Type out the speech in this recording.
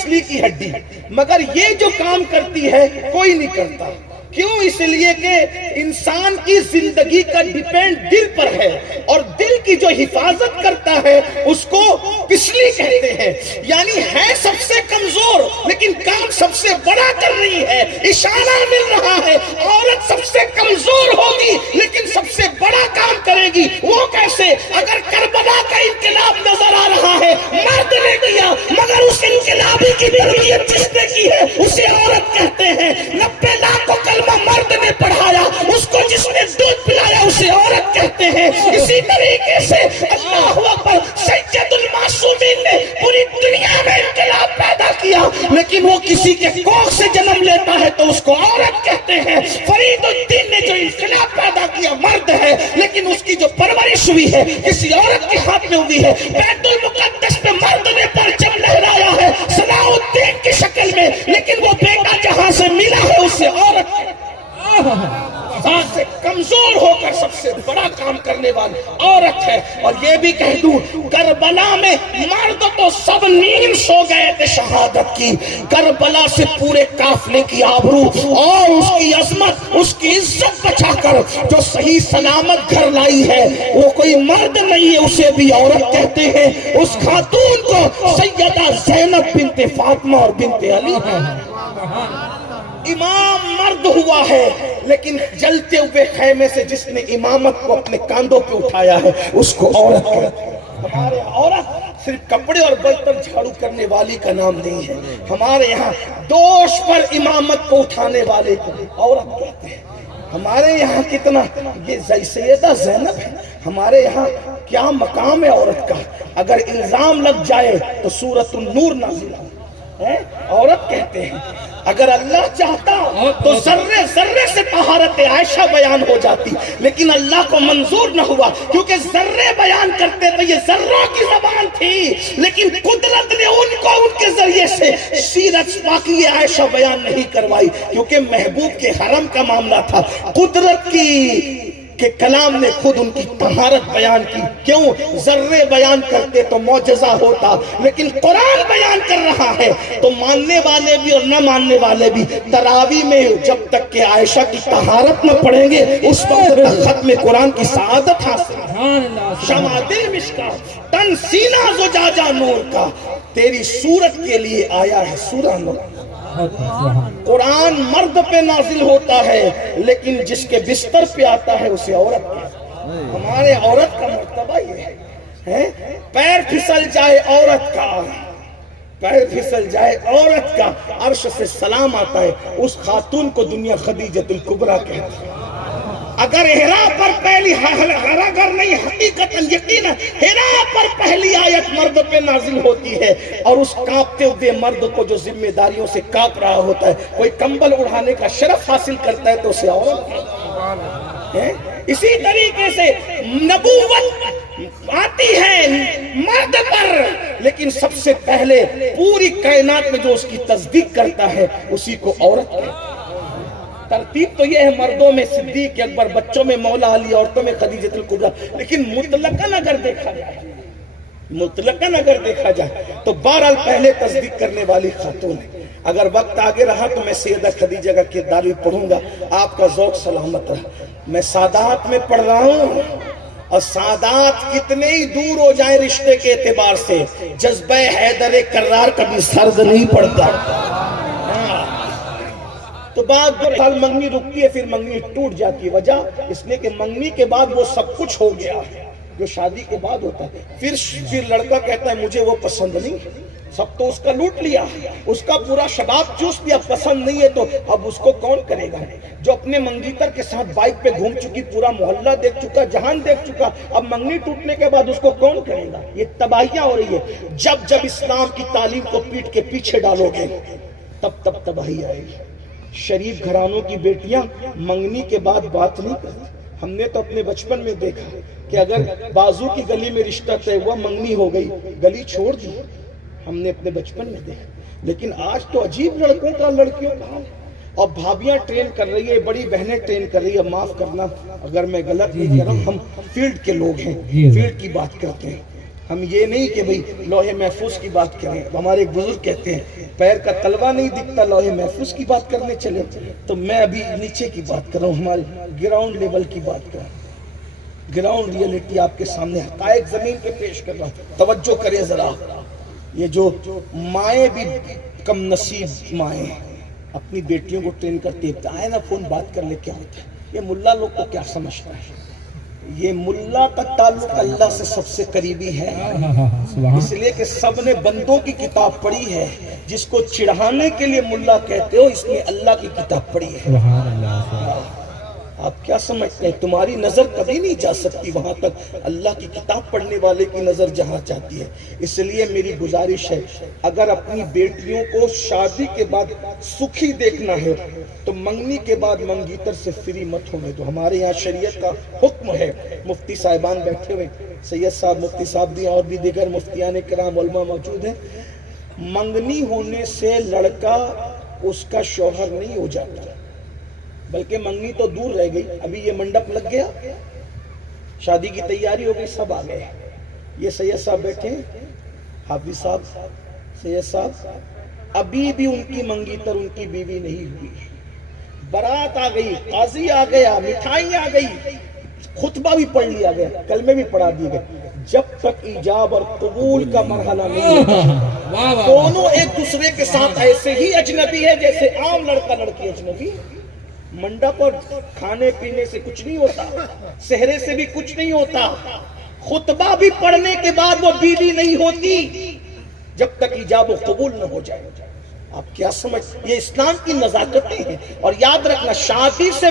پسلی کی ہڈی، مگر یہ جو کام کرتی ہے کوئی نہیں کرتا۔ کیوں؟ اس لیے کہ انسان کی زندگی کا ڈیپینڈ دل پر ہے، اور دل کی جو حفاظت کرتا ہے اس کو پسلی کہتے ہیں۔ یعنی ہے سب سے کمزور لیکن کام سب سے بڑا کر رہی ہے۔ اشارہ مل رہا ہے عورت سب سے کمزور ہوگی لیکن سب سے بڑا کام کرے گی۔ وہ کیسے؟ اگر کربلا کا انقلاب نظر آ رہا ہے، مرد نے کیا، مگر اس انقلابی کی تربیت جس نے کی ہے اسے عورت کہتے ہیں۔ 90 لاکھ کو کلمہ مرد نے پڑھایا، اس کو جس نے دودھ پلایا اسے عورت کہتے ہیں۔ اسی طریقے سے اللہ اکبر، سید المعصومین نے پوری دنیا میں انقلاب پیدا کیا، لیکن وہ کسی کے کوکھ سے جنم لیتا ہے تو اس کو عورت کہتے ہیں۔ فرید الدین نے جو انقلاب پیدا کیا مرد ہے، لیکن اس کی جو پرورش ہوئی ہے کسی عورت کے ہاتھ میں ہوئی ہے۔ بیت المقدس پہ مرد نے پرچم لہرایا ہے صلاح الدین کی شکل میں، لیکن وہ بیٹا جہاں سے ملا ہے اسے عورت سب سے کمزور ہو کر سب سے بڑا کام کرنے والی عورت ہے۔ اور یہ بھی کہہ دوں، کربلا میں مرد تو سب نیم سو گئے تھے شہادت کی، کربلا سے پورے قافلے کی آبرو اور اس کی عظمت، اس کی عزت بچا کر جو صحیح سلامت گھر لائی ہے وہ کوئی مرد نہیں ہے، اسے بھی عورت کہتے ہیں۔ اس خاتون کو سیدہ زینب بنت فاطمہ اور بنت علی ہے۔ امام مرد ہوا ہے لیکن جلتے ہوئے خیمے سے جس نے امامت کو اپنے کاندھوں پہ اٹھایا ہے اس کو عورت کہتے ہیں۔ ہمارے عورت صرف کپڑے اور برتن جھاڑو کرنے والی کا نام نہیں ہے، ہمارے یہاں دوش پر امامت کو اٹھانے والے کو عورت کہتے ہیں۔ ہمارے یہاں کتنا یہ سیدہ زینب ہے، ہمارے یہاں کیا مقام ہے عورت کا۔ اگر الزام لگ جائے تو سورۃ النور نازل ہو، عورت کہتے ہیں۔ اگر اللہ چاہتا تو ذرے ذرے سے طہارت عائشہ بیان ہو جاتی، لیکن اللہ کو منظور نہ ہوا، کیونکہ ذرے بیان کرتے تو یہ ذروں کی زبان تھی، لیکن قدرت نے ان کو ان کے ذریعے سے سیرت باقی عائشہ بیان نہیں کروائی، کیونکہ محبوب کے حرم کا معاملہ تھا۔ قدرت کی کہ کلام نے خود ان کی طہارت بیان کی۔ کیوں؟ ذرے بیان کرتے تو معجزہ ہوتا، لیکن قرآن بیان کر رہا ہے تو ماننے والے بھی اور نہ ماننے والے بھی تراویح میں جب تک کہ عائشہ کی طہارت نہ پڑھیں گے اس وقت تک ختم قرآن کی سعادت حاصل ہے۔ شمادل مشکات تن سینہ زجاجہ نور کا، تیری صورت کے لیے آیا ہے سورہ نور۔ قرآن مرد پہ نازل ہوتا ہے لیکن جس کے بستر پہ آتا ہے اسے عورت کہتے ہیں۔ ہمارے عورت کا مرتبہ یہ ہے، پیر پھسل جائے عورت کا، پیر پھسل جائے عورت کا عرش سے سلام آتا ہے، اس خاتون کو دنیا خدیجۃ الکبریٰ کہتے ہیں۔ اگر ہرا پر پہلی اگر نہیں حقیقتاً یقیناً ہرا پر پہلی آیت مرد پہ نازل ہوتی ہے اور اس کانپتے ہوئے مرد کو جو ذمہ داریوں سے کانپ رہا ہوتا ہے کوئی کمبل اڑانے کا شرف حاصل کرتا ہے تو اسے عورت ہے۔ اسی طریقے سے نبوت آتی ہے مرد پر، لیکن سب سے پہلے پوری کائنات میں جو اس کی تصدیق کرتا ہے اسی کو عورت ہے۔ ترتیب تو یہ ہے، مردوں میں صدیق اکبر، بچوں میں مولا علی، عورتوں میں خدیجۃ الکبریٰ، لیکن مطلقاً اگر دیکھا جائے تو بہرحال پہلے تصدیق کرنے والی خاتون ہے۔ اگر وقت آگے رہا تو میں سیدہ خدیجہ کا کردار بھی پڑھوں گا، آپ کا ذوق سلامت رہا۔ میں سادات میں پڑھ رہا ہوں، اور سادات کتنے ہی دور ہو جائیں رشتے کے اعتبار سے، جذبہ حیدر کرار کبھی سرد نہیں پڑتا۔ تو بعد دو سال منگنی رکتی ہے، پھر منگنی ٹوٹ جاتی ہے۔ وجہ اس نے کہ منگنی کے بعد وہ سب کچھ ہو گیا جو شادی کے بعد ہوتا ہے۔ پھر لڑکا کہتا ہے مجھے وہ پسند نہیں، سب تو اس کا لوٹ لیا، اس کا پورا شباب چوس لیا، پسند نہیں ہے تو اب اس کو کون کرے گا؟ جو اپنے منگیتر کے ساتھ بائک پہ گھوم چکی، پورا محلہ دیکھ چکا، جہان دیکھ چکا، اب منگنی ٹوٹنے کے بعد اس کو کون کرے گا؟ یہ تباہیاں ہو رہی ہے۔ جب اسلام کی تعلیم کو پیٹ کے پیچھے ڈالو گے تب تباہی آئے گی۔ شریف گھرانوں کی بیٹیاں منگنی کے بعد بات نہیں کرتی۔ ہم نے تو اپنے بچپن میں دیکھا کہ اگر بازو کی گلی میں رشتہ طے ہوا، منگنی ہو گئی، گلی چھوڑ دی، ہم نے اپنے بچپن میں دیکھا۔ لیکن آج تو عجیب لڑکوں کا لڑکیوں کا حال ہے، اور بھابیاں ٹرین کر رہی ہے، بڑی بہنیں ٹرین کر رہی ہے۔ معاف کرنا اگر میں غلط نہیں کر رہا ہوں، ہم فیلڈ کے لوگ ہیں، فیلڈ کی بات کرتے ہیں۔ ہم یہ نہیں کہ بھئی لوح محفوظ کی بات کریں. ہمارے ایک بزرگ کہتے ہیں پیر کا تلوا نہیں دکھتا لوح محفوظ کی بات کرنے چلے. تو میں ابھی نیچے کی بات کر رہا ہوں, ہمارے گراؤنڈ لیول کی بات کر رہا ہوں. گراؤنڈ ریئلٹی آپ کے سامنے حقائق زمین پہ پیش کر رہا ہوں. توجہ کریں ذرا. یہ جو مائیں بھی کم نصیب مائیں اپنی بیٹیوں کو ٹرین کرتی ہے, آئے نا فون بات کر لے, کیا ہوتا ہے. یہ ملا لوگ کو کیا سمجھتا ہے, یہ ملا کا تعلق اللہ سے سب سے قریبی ہے, اس لیے کہ سب نے بندوں کی کتاب پڑھی ہے. جس کو چڑھانے کے لیے ملا کہتے ہو اس نے اللہ کی کتاب پڑھی ہے. آپ کیا سمجھتے ہیں, تمہاری نظر کبھی نہیں جا سکتی وہاں تک اللہ کی کتاب پڑھنے والے کی نظر جہاں جاتی ہے. اس لیے میری گزارش ہے, اگر اپنی بیٹیوں کو شادی کے بعد سکھی دیکھنا ہے تو منگنی کے بعد منگیتر سے فری مت ہونے دو. ہمارے یہاں شریعت کا حکم ہے. مفتی صاحبان بیٹھے ہوئے, سید صاحب, مفتی صاحب بھی, اور بھی دیگر مفتیان کرام علماء موجود ہیں. منگنی ہونے سے لڑکا اس کا شوہر نہیں ہو جاتا, بلکہ منگنی تو دور رہ گئی. ابھی یہ منڈپ لگ گیا, شادی کی تیاری ہو گئی, سب آ گئے. یہ سید صاحب بیٹھے, حافظ صاحب, سید صاحب, ابھی بھی ان کی منگیتر ان کی بیوی نہیں ہوئی. بارات آ گئی, قاضی آ گیا, مٹھائی آ گئی, خطبہ بھی پڑھ لیا گیا, کلمے بھی پڑھا دیے گئے. جب تک ایجاب اور قبول کا مرحلہ نہیں ہوتا, دونوں ایک دوسرے کے ساتھ ایسے ہی اجنبی ہے جیسے عام لڑکا لڑکی اجنبی. منڈپ اور کھانے پینے سے کچھ نہیں ہوتا, سہرے سے بھی کچھ نہیں ہوتا, خطبہ بھی پڑھنے کے بعد وہ بیوی نہیں ہوتی جب تک ایجاب و قبول نہ ہو جائے. آپ کیا سمجھ, یہ اسلام کی نزاکتیں ہیں. اور یاد رکھنا, شادی سے